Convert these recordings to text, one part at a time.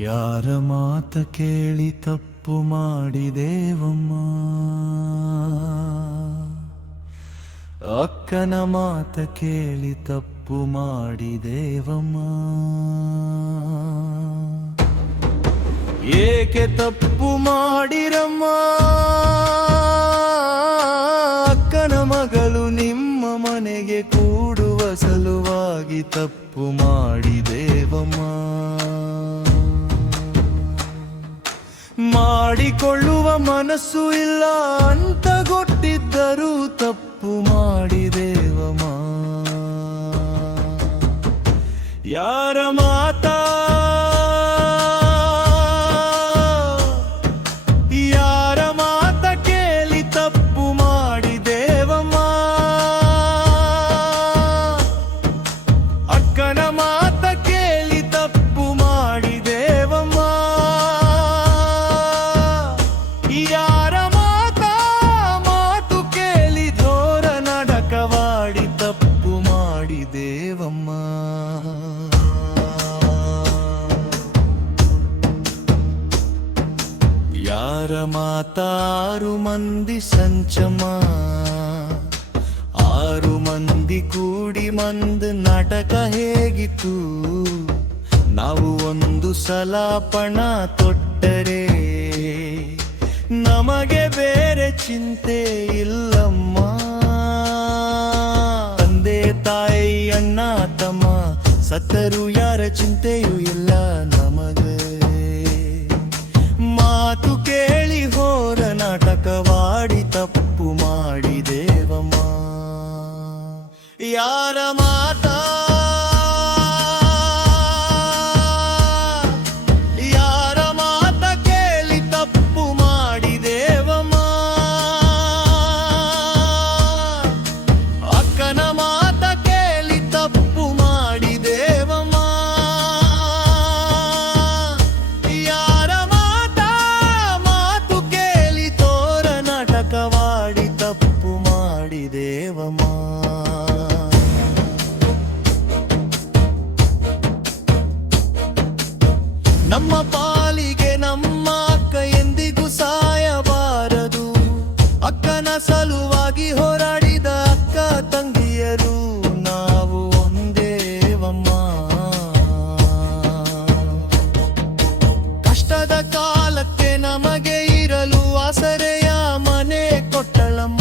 ಯಾರ ಮಾತ ಕೇಳಿ ತಪ್ಪು ಮಾಡಿದೇವಮ್ಮ, ಅಕ್ಕನ ಮಾತ ಕೇಳಿ ತಪ್ಪು ಮಾಡಿದೇವಮ್ಮ. ಏಕೆ ತಪ್ಪು ಮಾಡಿರಮ್ಮ, ಅಕ್ಕನ ಮಗಳು ನಿಮ್ಮ ಮನೆಗೆ ಕೂಡುವ ಸಲುವಾಗಿ ತಪ್ಪು ಮಾಡಿದೇವಮ್ಮ. ಮಾಡಿಕೊಳ್ಳುವ ಮನಸ್ಸು ಇಲ್ಲ ಅಂತ ಗೊತ್ತಿದ್ದರೂ ತಪ್ಪು ಮಾಡಿದೇವಮ್ಮ. ಯಾರ ಮಾತಾ ಕೇಳಿ ತಪ್ಪು ಮಾಡಿದೇವಮ್ಮ, ಅಕ್ಕನ ಮಾತ ಕೇಳಿ ತಪ್ಪು ಮಾಡಿದೇವಮ್ಮ. ಯಾರ ಮಾತು ಕೇಳಿ ಧೋರ ನಡಕವಾಡಿ ತಪ್ಪು ಮಾಡಿದೇವಮ್ಮ. ಯಾರ ಮಾತಾರು ಮಂದಿ ಸಂಚಮ, 6 ಮಂದಿ ಕೂಡಿ ಮಂದ್ ನಾಟಕ ಹೇಗಿತ್ತು. ನಾವು ಒಂದು ಸಲ ಪಣ ತೊಟ್ಟರೆ ನಮಗೆ ಬೇರೆ ಚಿಂತೆ ಇಲ್ಲಮ್ಮ. ತಂದೆ ತಾಯಿ ಅಣ್ಣ ತಮ್ಮ ಸತ್ತರು ಯಾರ ಚಿಂತೆಯೂ ಇಲ್ಲ ನಮಗೆ. ಮಾತು ಕೇಳಿ ಹೋರ ನಾಟಕವಾಡಿ ತಪ್ಪು ಮಾಡಿದೇವಮ್ಮ. ಯಾರ ಮಾತಾ ಕವಾಡಿ ತಪ್ಪು ಮಾಡಿದೇವಮ್ಮ. ನಮ್ಮ ಪಾಲಿಗೆ ನಮ್ಮ ಅಕ್ಕ ಎಂದಿಗೂ ಸಾಯಬಾರದು. ಅಕ್ಕನ ಸಲುವಾಗಿ ಹೋರಾಡಿದ ಅಕ್ಕ ತಂಗಿಯರು ನಾವು ಒಂದೇವಮ್ಮ. ಕಷ್ಟದ ಕಾಲಕ್ಕೆ ನಮಗೆ ಇರಲು ಆಸರೆಯ ಮನೆ ಕೊಟ್ಟಳಮ್ಮ.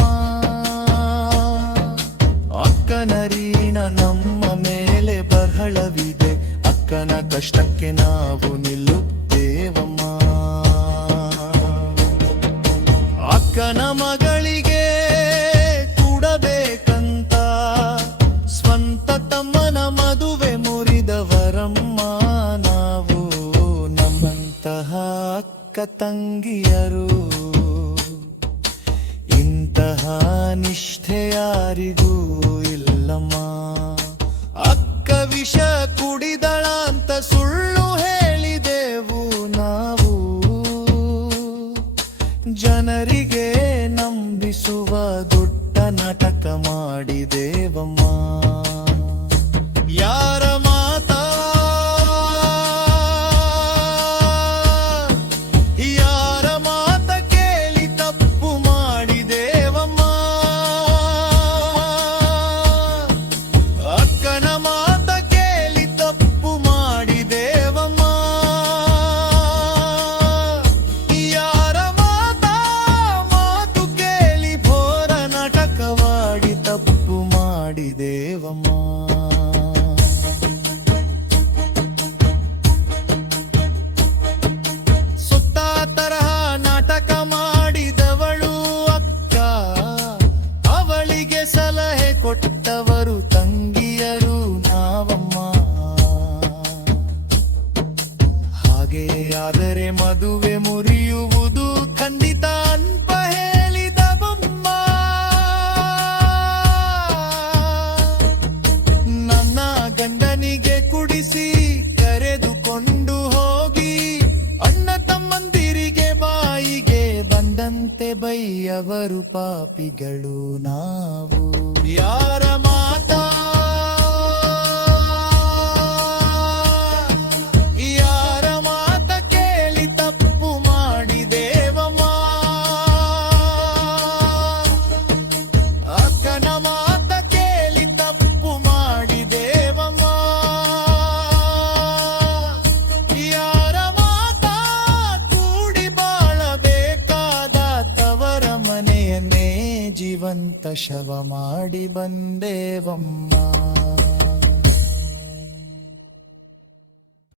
ಅಕ್ಕನ ಋಣ ನಮ್ಮ ಮೇಲೆ ಬಹಳವಿದೆ, ಅಕ್ಕನ ಕಷ್ಟಕ್ಕೆ ನಾವು ನಿಲ್ಲುತ್ತೇವಮ್ಮ. ಅಕ್ಕನ ಮಗಳಿಗೆ ಕೂಡಬೇಕಂತ ಸ್ವಂತ ತಮ್ಮನ ಮದುವೆ ಮುರಿದವರಮ್ಮ ನಾವು. ನಮ್ಮಂತಹ ಅಕ್ಕ ತಂಗಿಯರು ಇಂತಹ ನಿಷ್ಠೆ ಯಾರಿಗೂ ಇಲ್ಲಮ್ಮ. ಅಕ್ಕ ವಿಷ ಕುಡಿದಳ ಅಂತ ಸುಳ್ಳು ಹೇಳಿದೆವು ನಾವು. ಜನರಿಗೆ ನಂಬಿಸುವ ದೊಡ್ಡ ನಾಟಕ ಮಾಡಿದೇವಮ್ಮ. ಯಾರ ಮಾತಾ ಮಾಡಿದೇವಮ್ಮ. ಸುತ್ತ ತರಹ ನಾಟಕ ಮಾಡಿದವಳು ಅಕ್ಕ, ಅವಳಿಗೆ ಸಲಹೆ ಕೊಟ್ಟವರು ತಂಗಿಯರು ನಾವಮ್ಮ. ಹಾಗೆ ಆದರೆ ಮದುವೆ ಮುರಿಯುವುದು ಖಂಡಿತ ಅಂತ ಹೇಳಿದವಮ್ಮ. ಗಂಡನಿಗೆ ಕುಡಿಸಿ ಕರೆದುಕೊಂಡು ಹೋಗಿ ಅಣ್ಣ ತಮ್ಮಂದಿರಿಗೆ ಬಾಯಿಗೆ ಬಂದಂತೆ ಬೈಯವರು ಪಾಪಿಗಳು ನಾವು. ಯಾರ ಮಾತಾ ಯಾರ ಮಾತ ಜೀವಂತ ಶವ ಮಾಡಿ ಬಂದೇವಮ್ಮ.